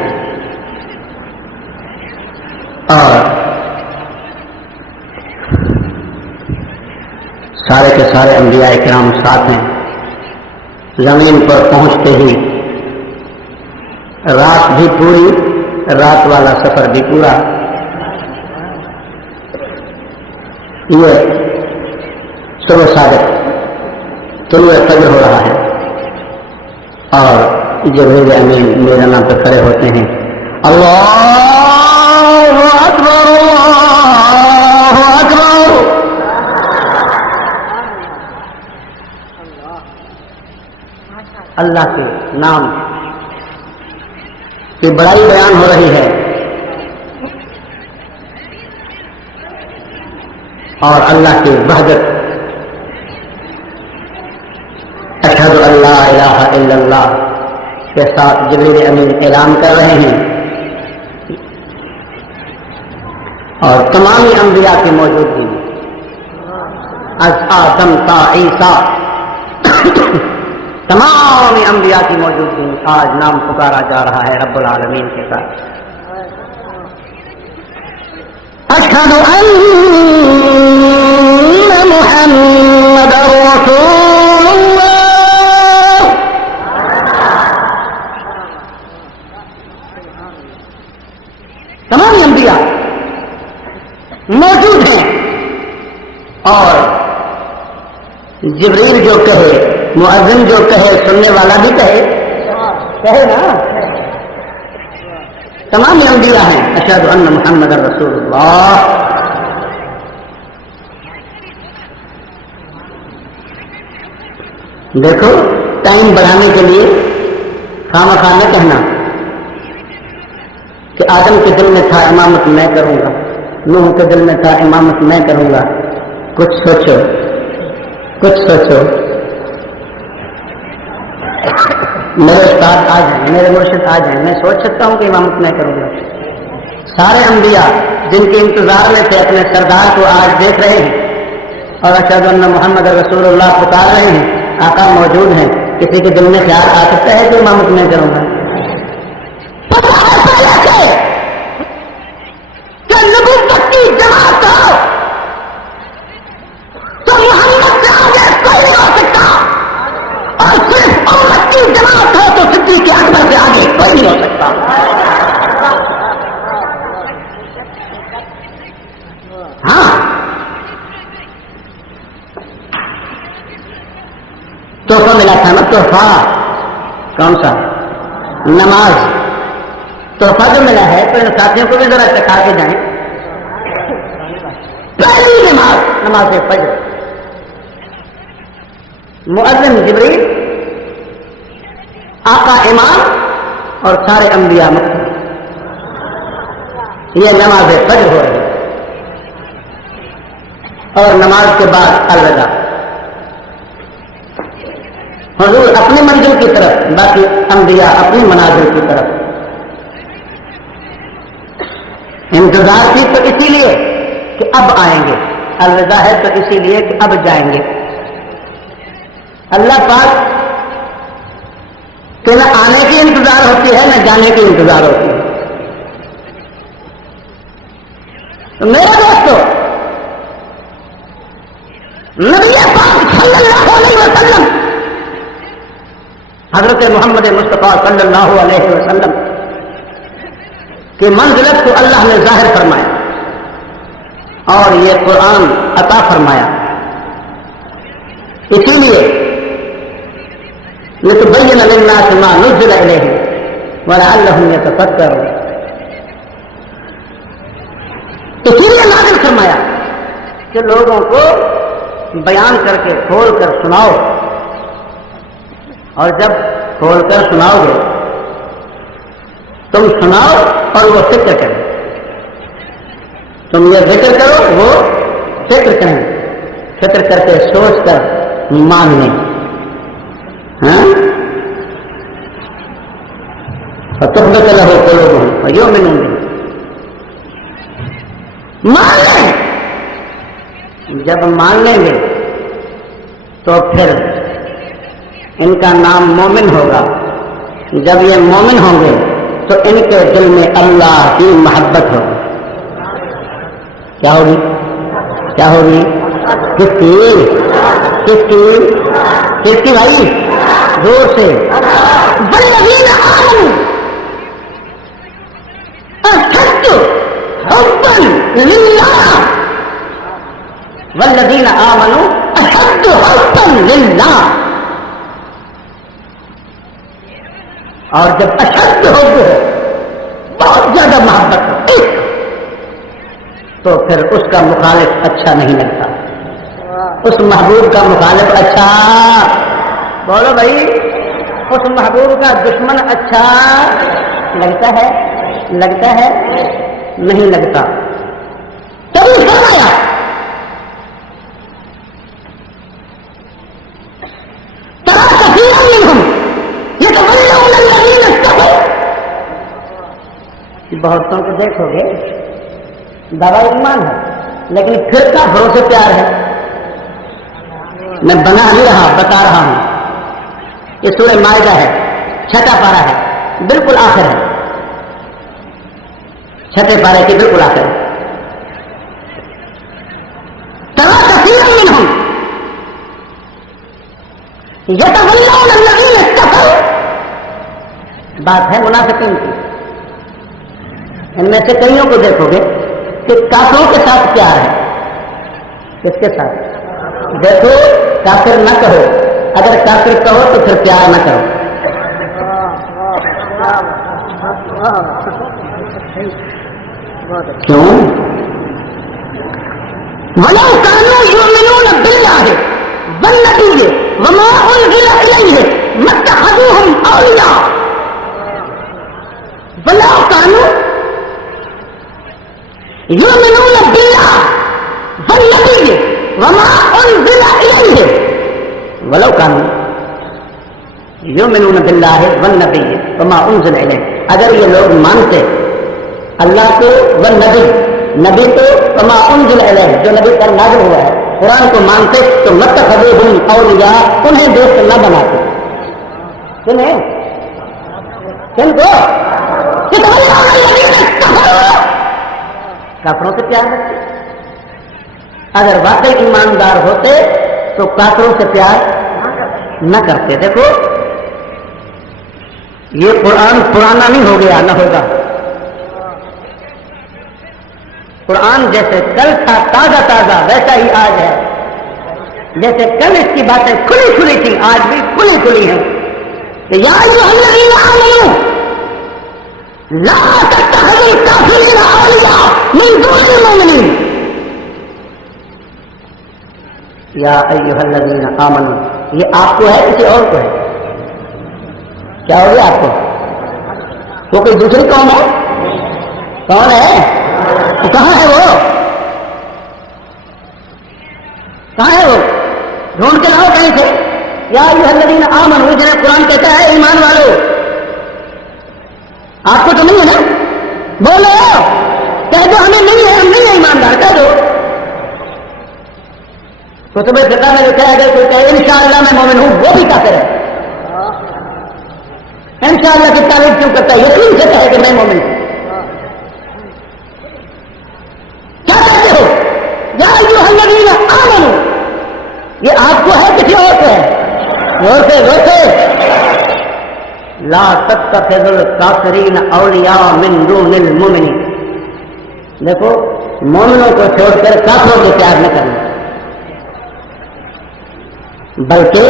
اور سارے کے سارے انبیاء کرام ساتھ ہیں. زمین پر پہنچتے ہی رات بھی پوری, رات والا سفر بھی پورا. یہ صبح صادق طلوع فجر ہو رہا ہے اور جبریل امین میرے نام پہ کھڑے ہوتے ہیں. اللہ اکبر, اللہ اکبر. اللہ کے نام کی بڑائی بیان ہو رہی ہے اور اللہ کی وحدت. اشہد ان لا الہ الا اللہ کے ساتھ جبریل امین اعلان کر رہے ہیں اور تمامی انبیاء کی موجودگی میں, از آدم تا عیسیٰ تمام انبیاء کی موجودگی میں آج نام پکارا جا رہا ہے رب العالمین کے ساتھ. اشہد ان محمد رسول اللہ. تمام انبیاء موجود ہیں اور جبریل جو کہے, مؤذن جو کہے, سننے والا بھی کہے نا. تمام انبیاء ہیں. اشہد ان محمد رسول اللہ. دیکھو ٹائم بڑھانے کے لیے خامخواہ نہ کہنا کہ آدم کے دل میں تھا امامت میں کروں گا, نوح کے دل میں تھا امامت میں کروں گا. کچھ سوچو, کچھ سوچو. میرے استاد آ جائیں, میرے مرشد آ جائیں, میں سوچ سکتا ہوں کہ امامت میں کروں گا. سارے انبیاء جن کے انتظار میں تھے اپنے سردار کو آج دیکھ رہے ہیں اور اشہد ان محمد رسول اللہ پکار رہے ہیں، آقا موجود ہیں، کسی کے دل میں خیال آ سکتا ہے کہ امامت میں کروں گا؟ نبوت کی جماعت ہو تو محمد سے آگے کوئی نہیں ہو سکتا، اور صرف امت کی جماعت ہو تو صدیق اکبر سے آگے کوئی نہیں ہو سکتا۔ ہاں تحفہ ملا تھا نا، تحفہ کون سا؟ نماز۔ تحفہ جو ملا ہے تو ان ساتھیوں کو بھی ذرا چکھا کے جائیں۔ پہلی نماز فجر، مؤذن جبریل، آقا امام اور سارے انبیاء مقتدی، یہ نماز فجر ہو رہی ہے۔ اور نماز کے بعد الوداع، حضور اپنی منزل کی طرف، باقی انبیاء اپنی منازل کی طرف۔ انتظار تھی تو اسی لیے کہ اب آئیں گے، الوداع ہے تو اسی لیے کہ اب جائیں گے۔ اللہ پاک کہ نہ آنے کی انتظار ہوتی ہے نہ جانے کی انتظار ہوتی ہے۔ تو میرے دوستو، نبی پاک صلی اللہ علیہ وسلم، حضرت محمد مصطفیٰ صلی اللہ علیہ وسلم کی منزلت کو اللہ نے ظاہر فرمایا اور یہ قرآن عطا فرمایا، اسی لیے لتبین للناس ما نزل الیہم ولعلہم یتفکرون، اسی لیے نازل فرمایا کہ لوگوں کو بیان کر کے کھول کر سناؤ، اور جب کھول کر سناؤ گے تم سناؤ اور وہ فکر کریں، تم یہ ذکر کرو وہ فکر کریں، فکر کر کے سوچ کر مان لیں۔ ہاں فتخبت له قلوبهم فيؤمنون به، مان لیں، جب مان لیں گے تو پھر ان کا نام مومن ہوگا، جب یہ مومن ہوں گے تو ان کے دل میں اللہ کی محبت ہوگی۔ کیا ہوگی؟ کیا ہوگی؟ کس کی؟ کس کی؟ کس کی بھائی؟ زور سے۔ والذین آمنوا اشد حبا للہ، والذین آمنوا اشد حبا للہ، اور جب اشد ہو گئے بہت زیادہ محبت ہو تو پھر اس کا مخالف اچھا نہیں لگتا، اس محبوب کا مخالف اچھا، بولو بھائی، اس محبوب کا دشمن اچھا لگتا ہے؟ لگتا ہے؟ نہیں لگتا۔ تبھی فرمایا ترى كثيرا منهم يتولون الذين اتقوا، بہتوں کو دیکھو گے دعویٰ ایمان ہے لیکن پھر کا بھروسے پیار ہے۔ میں بنا نہیں رہا، بتا رہا ہوں، یہ سورہ مائدہ ہے، 6واں پارہ ہے، بالکل آخر ہے، 6 پارے کی بالکل آخر ہے۔ ترى كثيرا منهم يتولون الذين اتقوا، بات ہے منافقین کی، ان میں سے کئیوں کو دیکھو گے کہ کافروں کے ساتھ پیار ہے۔ کس کے ساتھ؟ دیکھو کافر نہ کہو، اگر کافر کہو تو پھر پیار نہ کرو۔ کیوں؟ وَلَوْ كَانُوا يُؤْمِنُونَ بِاللَّهِ وَالنَّبِيِّ وَمَا أُنزِلَ إِلَيْهِ مَا اتَّخَذُوهُمْ أَوْلِيَاءَ، وَلَوْ كَانُوا يُؤْمِنُونَ بِاللَّهِ وَالنَّبِيِّ وَمَا أُنزِلَ إِلَيْهِ، وَلَوْ كَانُوا يُؤْمِنُونَ بِاللَّهِ وَالنَّبِيِّ وَمَا أُنزِلَ إِلَيْهِ، اگر یہ لوگ مانتے اللہ کو وہ نبی کو کما انزل الیہ جو نبی پر نازل ہوا ہے قرآن کو مانتے تو متخذوہم اولیاء انہیں دوست نہ بناتے. سنیں کن کو کافروں سے پیار رکھتے. اگر واقعی ایماندار ہوتے تو کافروں سے پیار نہ کرتے. دیکھو یہ قرآن پرانا نہیں ہو گیا نہ ہوگا. قرآن جیسے کل تھا تازہ تازہ ویسا ہی آج ہے. جیسے کل اس کی باتیں کھلی کھلی تھی آج بھی کھلی کھلی ہیں. یا ایھا الذین آمنوا لا تتخذوا الکافرین اولیاء من دون المؤمنین. یا ایھا الذین آمنوا یہ آپ کو ہے کسی اور کو ہے؟ کیا ہو گیا آپ کو؟ وہ کوئی دوسری قوم ہے؟ کون ہے؟ کہاں ہے وہ؟ کہاں ہے وہ؟ ڈھونڈ کے لاؤ کہیں سے. یا ایھا الذین آمنوا جنہیں قرآن کہتا ہے ایمان والو. آپ کو تو نہیں ہے نا؟ بولو کہہ دو ہمیں نہیں ہے, ہم نہیں ہے ایماندار, کہہ دو. تو تمہیں فقہ میں لکھا ہے کوئی کہے انشاءاللہ میں مومن ہوں وہ بھی کافر ہے. انشاءاللہ کی تعریف کیوں کرتا ہے؟ یقین سے کہے کہ میں مومن ہوں. کیا کہتے ہو؟ یا ایھا الذین آمنوا یہ آپ کو ہے کسی اور کو ہے؟ غور سے لا تتخذوا الکافرین اولیاء من دون المؤمنین. دیکھو مومنوں کو چھوڑ کر کافروں کو پیار نہ کرنا, بلکہ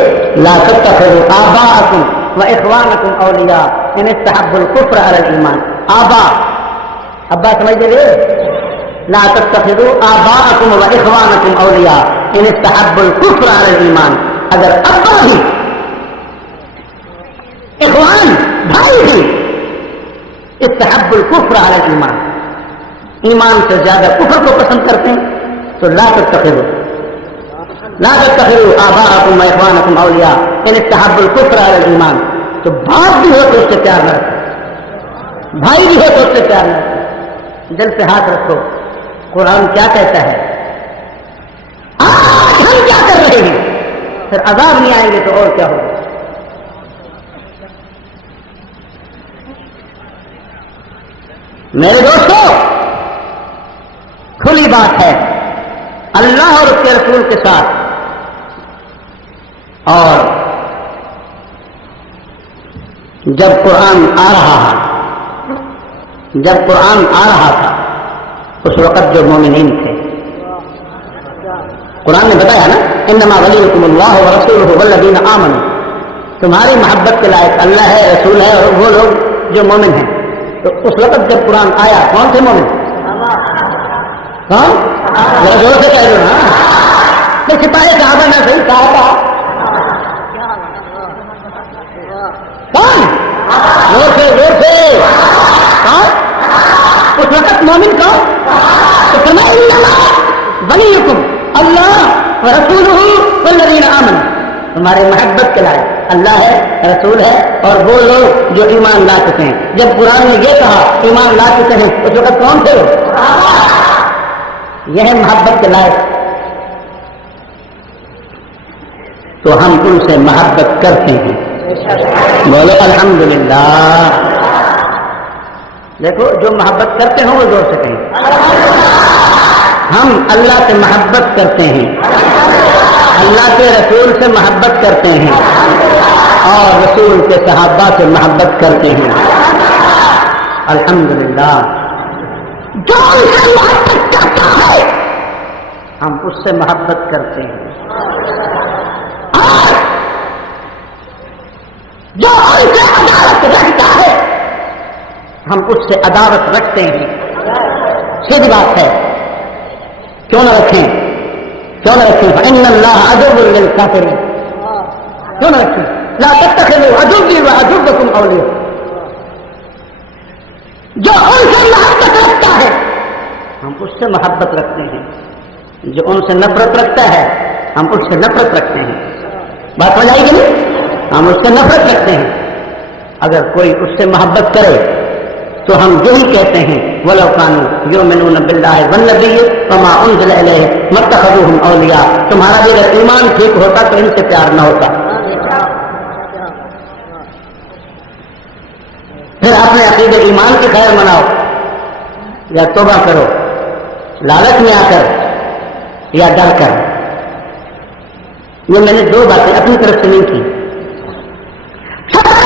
لا تتخذوا آباءکم واخوانکم اولیاء ان استحبوا الکفر علی الایمان. ابا سمجھ دے. لا تتخذوا آباءکم واخوانکم اولیاء ان استحبوا الکفر علی الایمان. اگر ابا بھی اخوان بھائی بھی استحب الکفر علی الایمان ایمان سے زیادہ کفر کو پسند کرتے ہیں تو لا تتخذوا آباءکم واخوانکم اولیاء ان استحب الکفر علی الایمان. تو باپ بھی ہو تو اس سے پیار نہ رکھو, بھائی بھی ہو تو اس سے پیار نہ رکھو. دل پہ ہاتھ رکھو. قرآن کیا کہتا ہے؟ آج ہم کیا کر رہے ہیں, پھر عذاب نہیں آئیں گے تو اور کیا ہوگا. میرے دوستو کھلی بات ہے اللہ اور اس کے رسول کے ساتھ, اور جب قرآن آ رہا تھا اس وقت جو مومنین تھے, قرآن نے بتایا نا انما ولیکم اللہ ورسولہ والذین آمنوا, تمہاری محبت کے لائق اللہ ہے, رسول ہے اور وہ لوگ جو مومن ہیں. تو اس وقت جب قرآن آیا کون تھے مومن؟ کون؟ ذرا زور سے کہہ دو نا. سپاہی صحابہ نہ صحیح صحابہ کون؟ زور سے کون؟ اس وقت مومن کون؟ تو فرمایا انما ولیکم اللہ ورسولہ والذین آمنوا, تمہارے محبت کے لائق اللہ ہے, رسول ہے اور وہ لوگ جو ایمان لا چکے ہیں. جب قرآن نے یہ کہا ایمان لا چکے ہیں اس وقت کون تھے؟ یہ ہے محبت کے لائق. تو ہم ان سے محبت کرتے ہیں. بولو الحمدللہ. دیکھو جو محبت کرتے ہوں وہ زور سے کہیں. ہم اللہ سے محبت کرتے ہیں, اللہ کے رسول سے محبت کرتے ہیں اور رسول کے صحابہ سے محبت کرتے ہیں. الحمدللہ. جو ان سے محبت کرتا ہے ہم اس سے محبت کرتے ہیں, اور جو ان سے عداوت رکھتا ہے ہم اس سے عداوت رکھتے ہیں. سیدھی بات ہے, کیوں نہ رکھیں؟ فإن اللہ عدو للکافرین. کیوں نہ رکھیں؟ لا تتخذوا عدوی وعدوکم اولیاء. جو ان سے محبت رکھتا ہے ہم اس سے محبت رکھتے ہیں, جو ان سے نفرت رکھتا ہے ہم اس سے نفرت رکھتے ہیں. بات سمجھ آئی کہ نہیں؟ ہم اس سے نفرت رکھتے ہیں. اگر کوئی اس سے محبت کرے تو ہم یہی کہتے ہیں وَلَوْ كَانُوا يُؤْمِنُونَ بِاللَّهِ وَالنَّبِيِّ وَمَا أُنزِلَ إِلَيْهِ مَا اتَّخَذُوهُمْ أَوْلِيَاءَ. تمہارا بھی اگر ایمان ٹھیک ہوتا تو ان سے پیار نہ ہوتا. پھر اپنے عقیدے ایمان کی خیر مناؤ یا توبہ کرو لالچ میں آ کر یا ڈر کر. یہ میں نے دو باتیں اپنی طرف سے نہیں کی.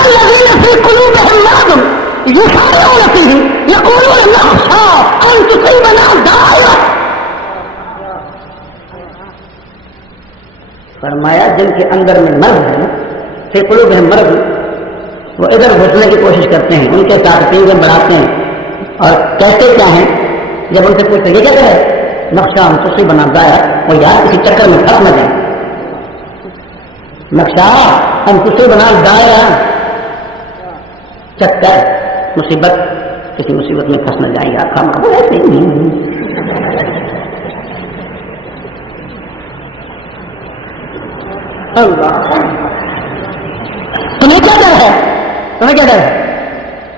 الذين في قلوبهم مرض يسارعون فيه يقولون نخشى ان تصيبنا دائرة. فرمایا جن کے اندر میں مرض ہے في قلوبهم مرض وہ ادھر گھسنے کی کوشش کرتے ہیں. ان کے ساتھ تینگیں بڑھاتے ہیں اور کہتے کیا ہیں جب ان سے پوچھتے یہ کہتے ہیں نقشہ ہم تصیبنا دائرة. وہ یار کسی چکر میں پھنس نہ جائیں. نقشہ ہم تصیبنا دائرة چکر مصیبت کسی مصیبت میں پھنس نہ جائیں گے. آپ کا ایسے ہی اللہ. تمہیں کیا ڈر ہے؟ تمہیں کیا ڈر ہے؟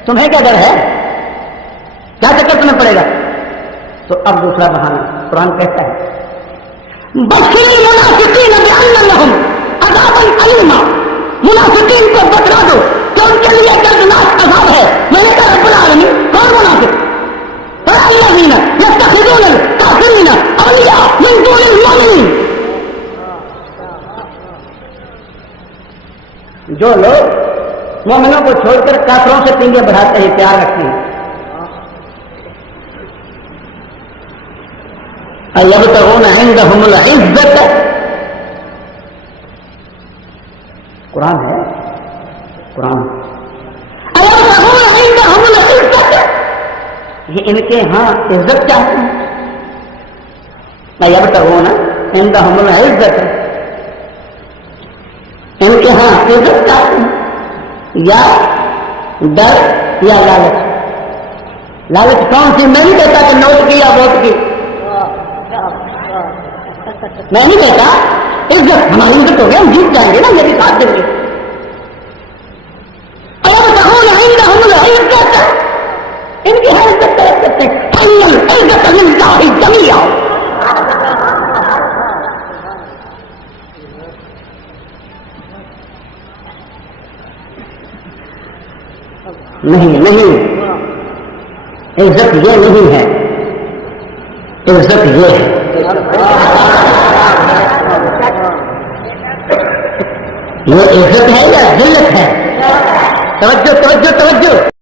تمہیں کیا ڈر ہے؟ کیا چکر تمہیں پڑے گا؟ تو اب دوسرا بہانہ قرآن کہتا ہے بشر المنافقین بأن لهم عذابا ألیما. منافقین کو بتلا دو کہ ان کے لیے دردناک عذاب ہے. میں نے کہا رب العالمین کون منافق؟ الذین یتخذون الکافرین اولیاء من دون المؤمنین. جو لوگ مومنوں کو چھوڑ کر کافروں سے پنجے بڑھاتے ہیں پیار رکھتے ہیں. ایبتغون عندهم العزة. قرآن ہے قرآن. ایبتغون عندهم العزة. یہ ان کے ہاں عزت چاہتے ہیں. ایبتغون عندهم العزة. ان کے ہاں عزت چاہتے ہیں یا ڈر یا لالچ. لالچ کون سی؟ میں نہیں کہتا کہ نوٹ کی یا ووٹ کی. میں نہیں کہتا. عزت ہماری عزت ہو گیا ہم جیت جائیں گے نا. یہ بھی ساتھ دیں گے. ان کی ہر عزت طرف کرتے ہیں. عزت للہ جمیعا. نہیں نہیں عزت یہ نہیں ہے. عزت یہ ہے یہ عزت ہے یا ذلت ہے؟ توجہ توجہ توجہ.